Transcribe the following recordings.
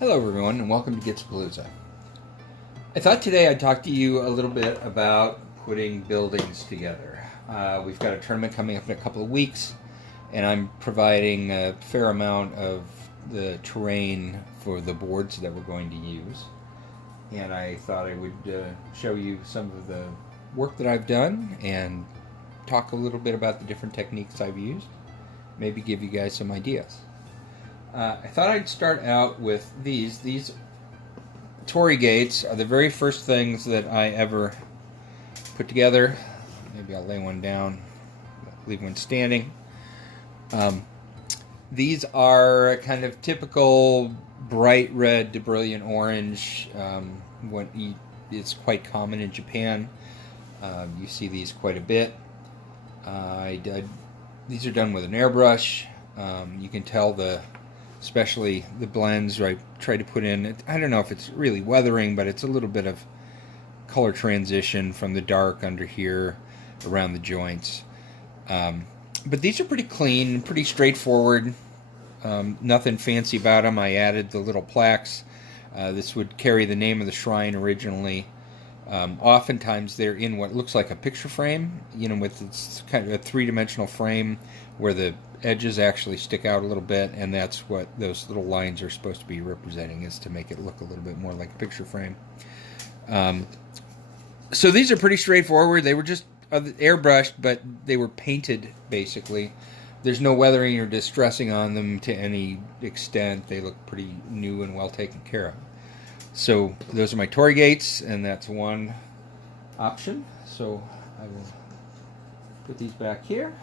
Hello everyone and welcome to Gitsapalooza. I thought today I'd talk to you a little bit about putting buildings together. We've got a tournament coming up in a couple of weeks and I'm providing a fair amount of the terrain for the boards that we're going to use. And I thought I would show you some of the work that I've done and talk a little bit about the different techniques I've used. Maybe give you guys some ideas. I thought I'd start out with these. These TRE gates are the very first things that I ever put together. Maybe I'll lay one down, leave one standing. These are kind of typical bright red to brilliant orange. It's quite common in Japan. You see these quite a bit. These are done with an airbrush. You can tell especially the blends I try to put in. I don't know if it's really weathering, but it's a little bit of color transition from the dark under here around the joints. But these are pretty clean, pretty straightforward. Nothing fancy about them. I added the little plaques. This would carry the name of the shrine originally. Oftentimes they're in what looks like a picture frame, with it's kind of a three-dimensional frame where the edges actually stick out a little bit, and that's what those little lines are supposed to be representing, is to make it look a little bit more like a picture frame. So these are pretty straightforward. They were just airbrushed, but they were painted basically. There's no weathering or distressing on them to any extent. They look pretty new and well taken care of. So those are my TRE gates, and that's one option. So I will put these back here.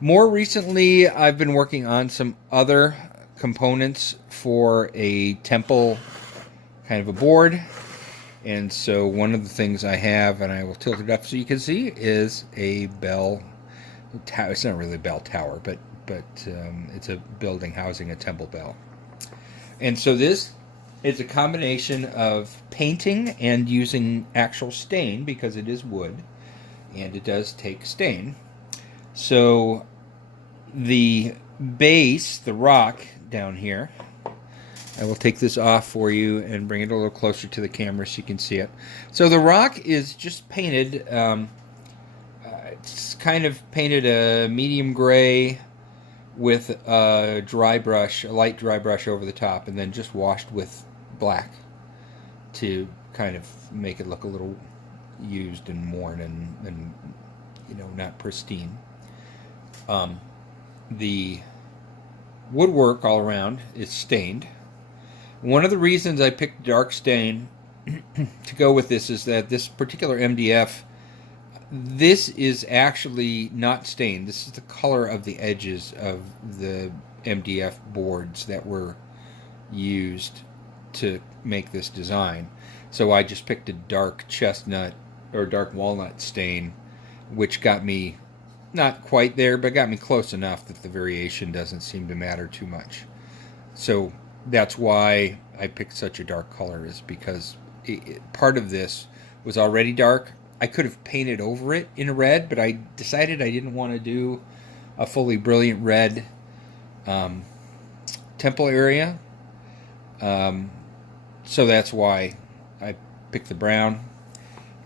More recently, I've been working on some other components for a temple kind of a board. And so one of the things I have, and I will tilt it up so you can see, is a bell tower. It's not really a bell tower, but it's a building housing a temple bell. And so this is a combination of painting and using actual stain, because it is wood and it does take stain. So the base, the rock down here, I will take this off for you and bring it a little closer to the camera so you can see it. So the rock is just painted, it's kind of painted a medium gray with a dry brush, a light dry brush over the top, and then just washed with black to kind of make it look a little used and worn and not pristine. The woodwork all around is stained. One of the reasons I picked dark stain to go with this is that this particular MDF, this is actually not stained. This is the color of the edges of the MDF boards that were used to make this design. So I just picked a dark chestnut or dark walnut stain, which got me not quite there, but got me close enough that the variation doesn't seem to matter too much. So that's why I picked such a dark color, is because part of this was already dark. I could have painted over it in a red, but I decided I didn't want to do a fully brilliant red temple area. So that's why I picked the brown.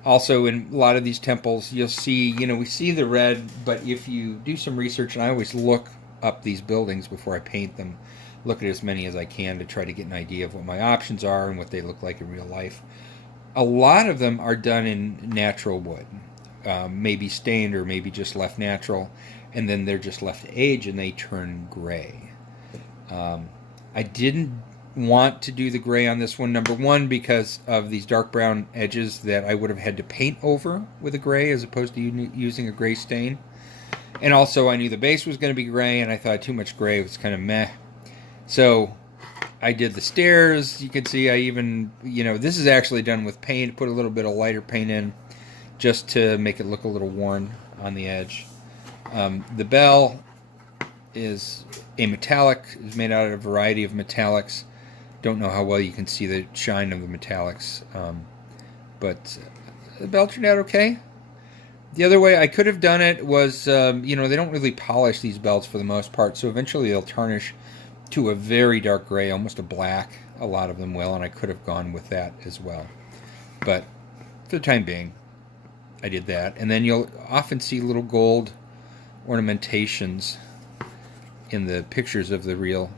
Also, in a lot of these temples, you'll see, we see the red, but if you do some research, and I always look up these buildings before I paint them, look at as many as I can to try to get an idea of what my options are and what they look like in real life. A lot of them are done in natural wood, maybe stained or maybe just left natural, and then they're just left to age and they turn gray. I didn't want to do the gray on this one, number one, because of these dark brown edges that I would have had to paint over with a gray as opposed to using a gray stain. And also I knew the base was going to be gray, and I thought too much gray was kind of meh. So I did the stairs. You can see I even, this is actually done with paint, put a little bit of lighter paint in just to make it look a little worn on the edge. The bell is a metallic, is made out of a variety of metallics. Don't know how well you can see the shine of the metallics, but the bell turned out okay. The other way I could have done it was, they don't really polish these belts for the most part, so eventually they'll tarnish. to a very dark gray, almost a black. A lot of them will, and I could have gone with that as well. But for the time being, I did that. And then you'll often see little gold ornamentations in the pictures of the real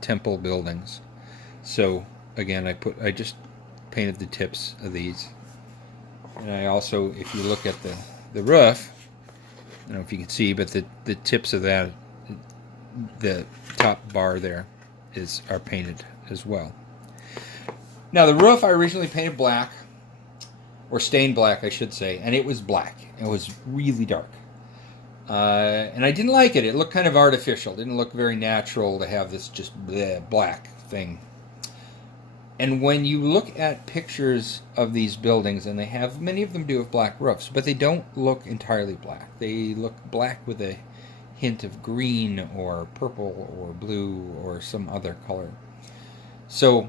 temple buildings. So again, I just painted the tips of these. And I also, if you look at the roof, I don't know if you can see, but the tips of that, the top bar there are painted as well. Now the roof I originally painted black, or stained black I should say, and it was black. It was really dark. And I didn't like it. It looked kind of artificial. It didn't look very natural to have this just black thing. And when you look at pictures of these buildings, and many of them do have black roofs, but they don't look entirely black. They look black with a hint of green or purple or blue or some other color. So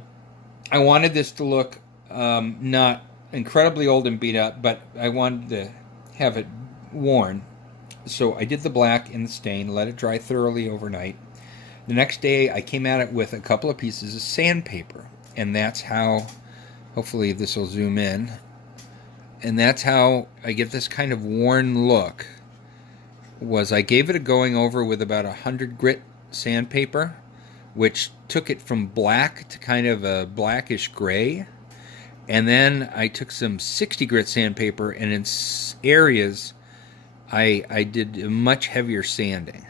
I wanted this to look not incredibly old and beat up, but I wanted to have it worn. So I did the black in the stain, let it dry thoroughly overnight. The next day I came at it with a couple of pieces of sandpaper. And that's how, hopefully this will zoom in, and that's how I get this kind of worn look, was I gave it a going over with about 100 grit sandpaper, which took it from black to kind of a blackish gray. And then I took some 60 grit sandpaper, and in areas I did much heavier sanding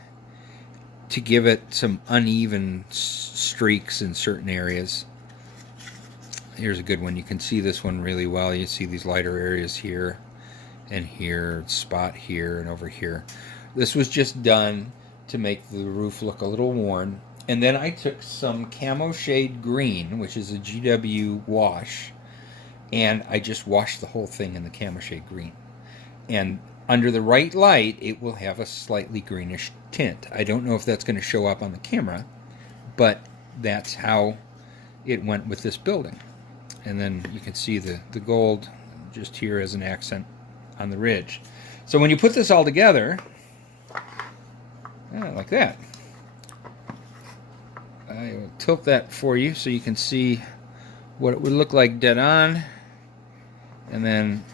to give it some uneven streaks in certain areas. Here's a good one. You can see this one really well. You see these lighter areas here and here, spot here and over here. This was just done to make the roof look a little worn. And then I took some Camo Shade Green, which is a GW wash, and I just washed the whole thing in the Camo Shade Green. And under the right light, it will have a slightly greenish tint. I don't know if that's going to show up on the camera, but that's how it went with this building. And then you can see the gold just here as an accent on the ridge. So when you put this all together, like that, I will tilt that for you so you can see what it would look like dead on, and then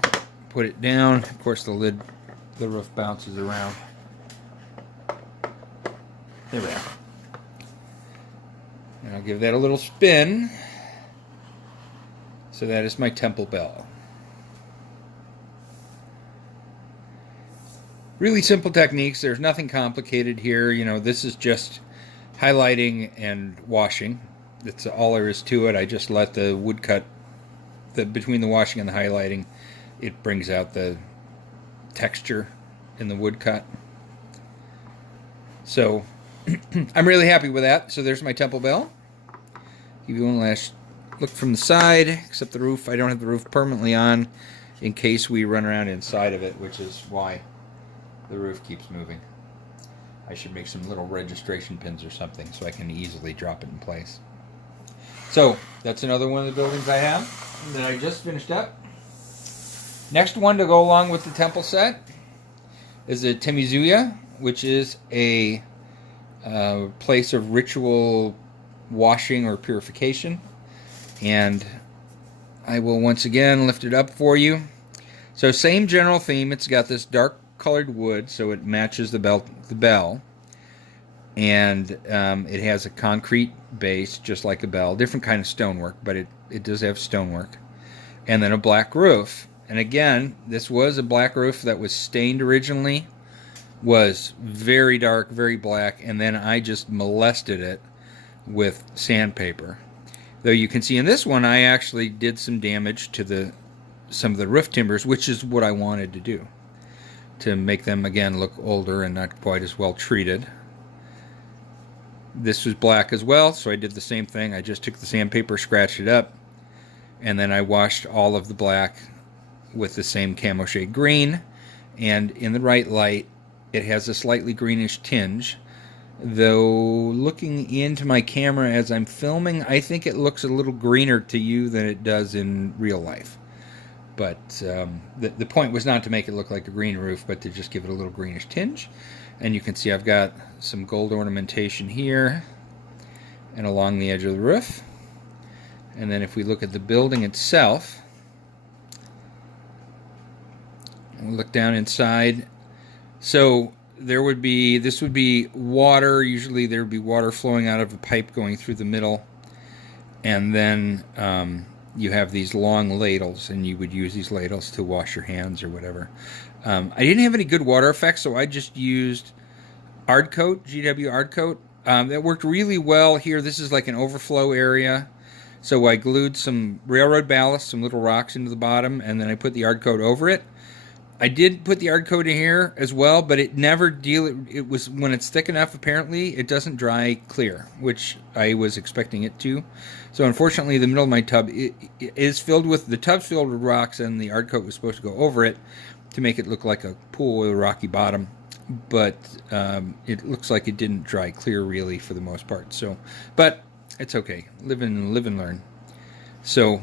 put it down. Of course, the roof bounces around. There we are. And I'll give that a little spin. So that is my temple bell. Really simple techniques. There's nothing complicated here. You know, this is just highlighting and washing. That's all there is to it. I just let the woodcut, between the washing and the highlighting, it brings out the texture in the woodcut. So I'm really happy with that. So there's my temple bell. Give you one last look from the side, except the roof. I don't have the roof permanently on in case we run around inside of it, which is why the roof keeps moving. I should make some little registration pins or something so I can easily drop it in place. So that's another one of the buildings I have that I just finished up. Next one to go along with the temple set is a temizuya, which is a place of ritual washing or purification. And I will once again lift it up for you. So same general theme. It's got this dark colored wood, so it matches the bell. And it has a concrete base, just like a bell. Different kind of stonework, but it does have stonework. And then a black roof. And again, this was a black roof that was stained originally. Was very dark, very black. And then I just molested it with sandpaper. Though you can see in this one, I actually did some damage to some of the roof timbers, which is what I wanted to do, to make them, again, look older and not quite as well treated. This was black as well, so I did the same thing. I just took the sandpaper, scratched it up, and then I washed all of the black with the same Camo Shade Green. And in the right light, it has a slightly greenish tinge. Though looking into my camera as I'm filming, I think it looks a little greener to you than it does in real life. But the point was not to make it look like a green roof, but to just give it a little greenish tinge. And you can see I've got some gold ornamentation here and along the edge of the roof. And then if we look at the building itself, and we look down inside, so this would be water. Usually there would be water flowing out of a pipe going through the middle. And then you have these long ladles, and you would use these ladles to wash your hands or whatever. I didn't have any good water effects, so I just used Ardcoat, GW Ardcoat. That worked really well here. This is like an overflow area. So I glued some railroad ballast, some little rocks into the bottom, and then I put the Ardcoat over it. I did put the Ardcoat in here as well, but it never it was, when it's thick enough, apparently, it doesn't dry clear, which I was expecting it to. So unfortunately, the middle of my tub is filled with, the tub's filled with rocks, and the Ardcoat was supposed to go over it to make it look like a pool with a rocky bottom. But it looks like it didn't dry clear really for the most part. So, but it's okay. Live and learn. So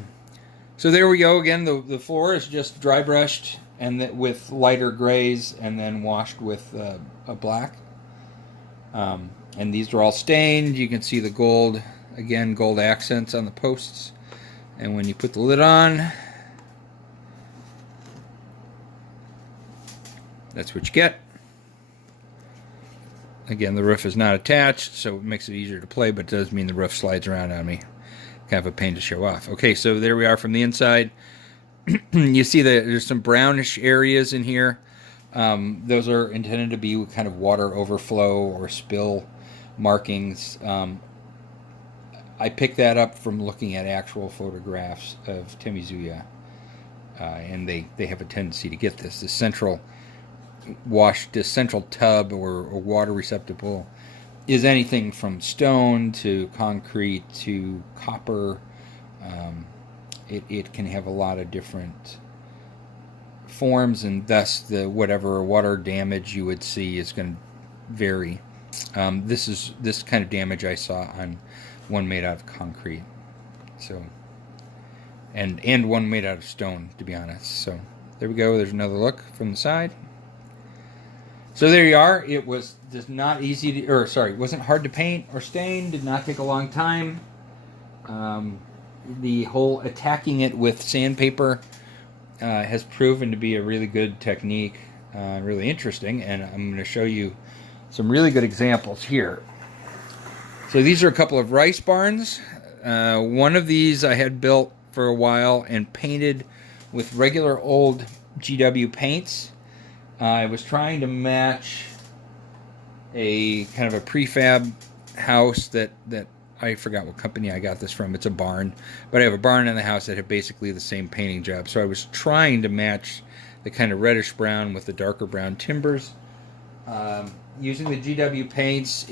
there we go. Again, the floor is just dry brushed and with lighter grays, and then washed with a black. And these are all stained. You can see the gold, again, gold accents on the posts. And when you put the lid on, that's what you get. Again, the roof is not attached, so it makes it easier to play, but it does mean the roof slides around on me. Kind of a pain to show off. Okay, so there we are from the inside. You see that there's some brownish areas in here. Those are intended to be kind of water overflow or spill markings. I picked that up from looking at actual photographs of temizuya, and they have a tendency to get this. This central tub or water receptacle is anything from stone to concrete to copper. It can have a lot of different forms, and thus the whatever water damage you would see is going to vary. This kind of damage I saw on one made out of concrete, so and one made out of stone, to be honest. So there we go. There's another look from the side. So there you are. It was just not easy to, it wasn't hard to paint or stain. Did not take a long time. The whole attacking it with sandpaper has proven to be a really good technique, really interesting, and I'm going to show you some really good examples here. So these are a couple of rice barns. One of these I had built for a while and painted with regular old GW paints. I was trying to match a kind of a prefab house that I forgot what company I got this from. It's a barn, but I have a barn in the house that had basically the same painting job. So I was trying to match the kind of reddish brown with the darker brown timbers. Using the GW paints,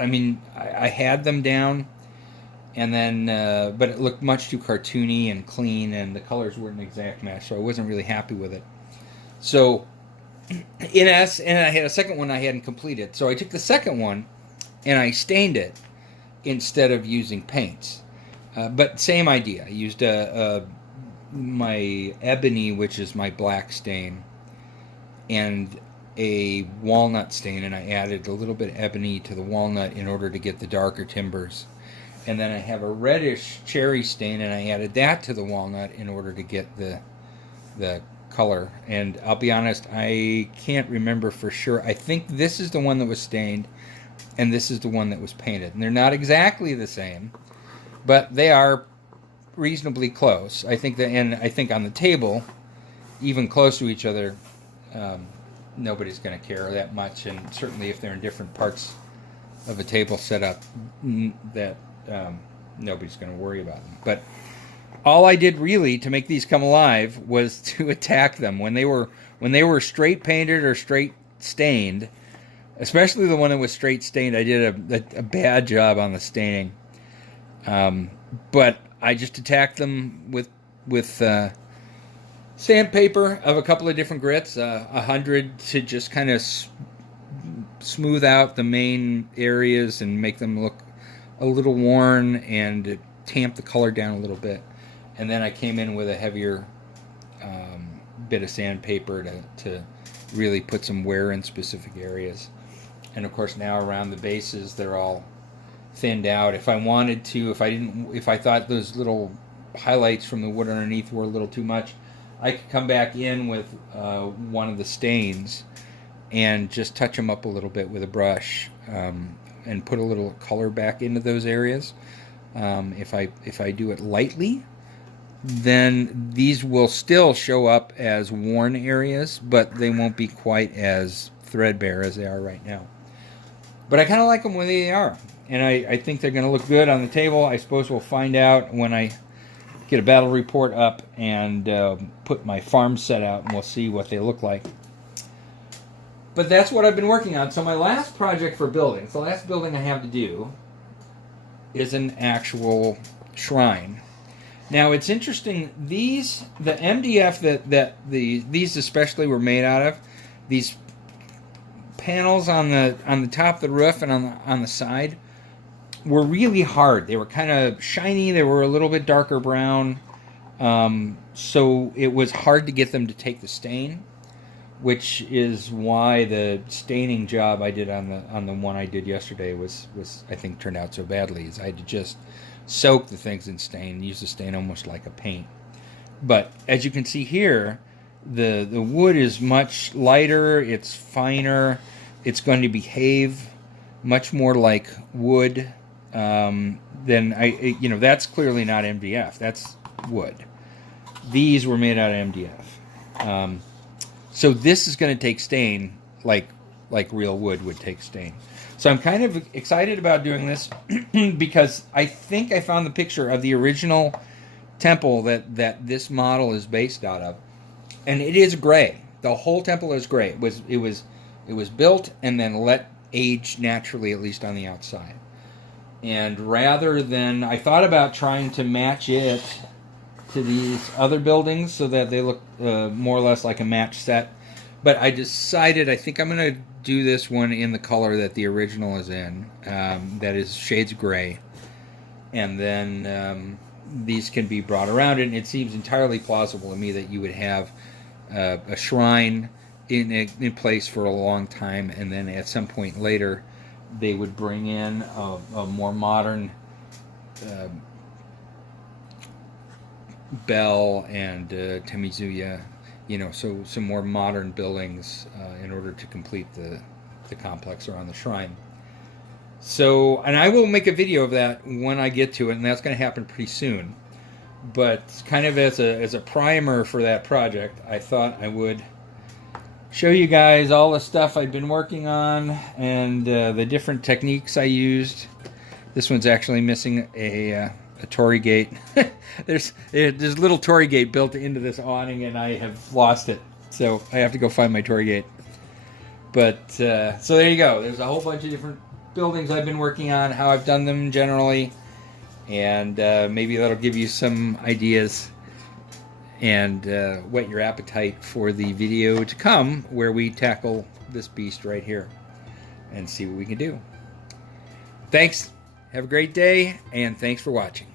I had them down, and then but it looked much too cartoony and clean, and the colors weren't an exact match, so I wasn't really happy with it. So, and I had a second one I hadn't completed. So I took the second one and I stained it instead of using paints. But same idea. I used my ebony, which is my black stain, and a walnut stain, and I added a little bit of ebony to the walnut in order to get the darker timbers. And then I have a reddish cherry stain, and I added that to the walnut in order to get the color. And I'll be honest, I can't remember for sure. I think this is the one that was stained and this is the one that was painted, and they're not exactly the same, but they are reasonably close. I think on the table, even close to each other, nobody's going to care that much, and certainly if they're in different parts of a table setup, that nobody's going to worry about them. But all I did really to make these come alive was to attack them when they were straight painted or straight stained. Especially the one that was straight stained, I did a bad job on the staining. But I just attacked them with sandpaper of a couple of different grits, 100 to just kind of smooth out the main areas and make them look a little worn and tamp the color down a little bit. And then I came in with a heavier bit of sandpaper to really put some wear in specific areas. And of course now around the bases they're all thinned out. If I wanted to, if I thought those little highlights from the wood underneath were a little too much, I could come back in with one of the stains and just touch them up a little bit with a brush, and put a little color back into those areas. If I do it lightly, then these will still show up as worn areas, but they won't be quite as threadbare as they are right now. But I kind of like them where they are, and I think they're going to look good on the table. I suppose we'll find out when I get a battle report up and put my farm set out, and we'll see what they look like. But that's what I've been working on. So my last project for buildings, the last building I have to do, is an actual shrine. Now it's interesting. The MDF these especially were made out of, these panels on the top of the roof and on the side, were really hard. They were kind of shiny. They were a little bit darker brown, so it was hard to get them to take the stain, which is why the staining job I did on the one I did yesterday was I think turned out so badly. Is I had to just soak the things in stain and use the stain almost like a paint. But as you can see here, the wood is much lighter. It's finer. It's going to behave much more like wood than that's clearly not MDF. That's wood. These were made out of MDF. So this is going to take stain like real wood would take stain. So I'm kind of excited about doing this because I think I found the picture of the original temple that this model is based out of, and it is gray. The whole temple is gray. It was built and then let age naturally, at least on the outside. And rather than, I thought about trying to match it to these other buildings so that they look more or less like a match set, but I decided I think I'm going to do this one in the color that the original is in, that is shades gray, and then these can be brought around, and it seems entirely plausible to me that you would have a shrine in place for a long time, and then at some point later they would bring in a more modern bell and temizuya, so some more modern buildings in order to complete the complex around the shrine. So, and I will make a video of that when I get to it, and that's going to happen pretty soon. But kind of as a primer for that project, I thought I would show you guys all the stuff I've been working on and the different techniques I used. This one's actually missing a Torii gate. There's a little Torii gate built into this awning, and I have lost it, so I have to go find my Torii gate. But so there you go. There's a whole bunch of different buildings I've been working on, how I've done them generally, and maybe that'll give you some ideas and whet your appetite for the video to come where we tackle this beast right here and see what we can do. Thanks. Have a great day, and thanks for watching.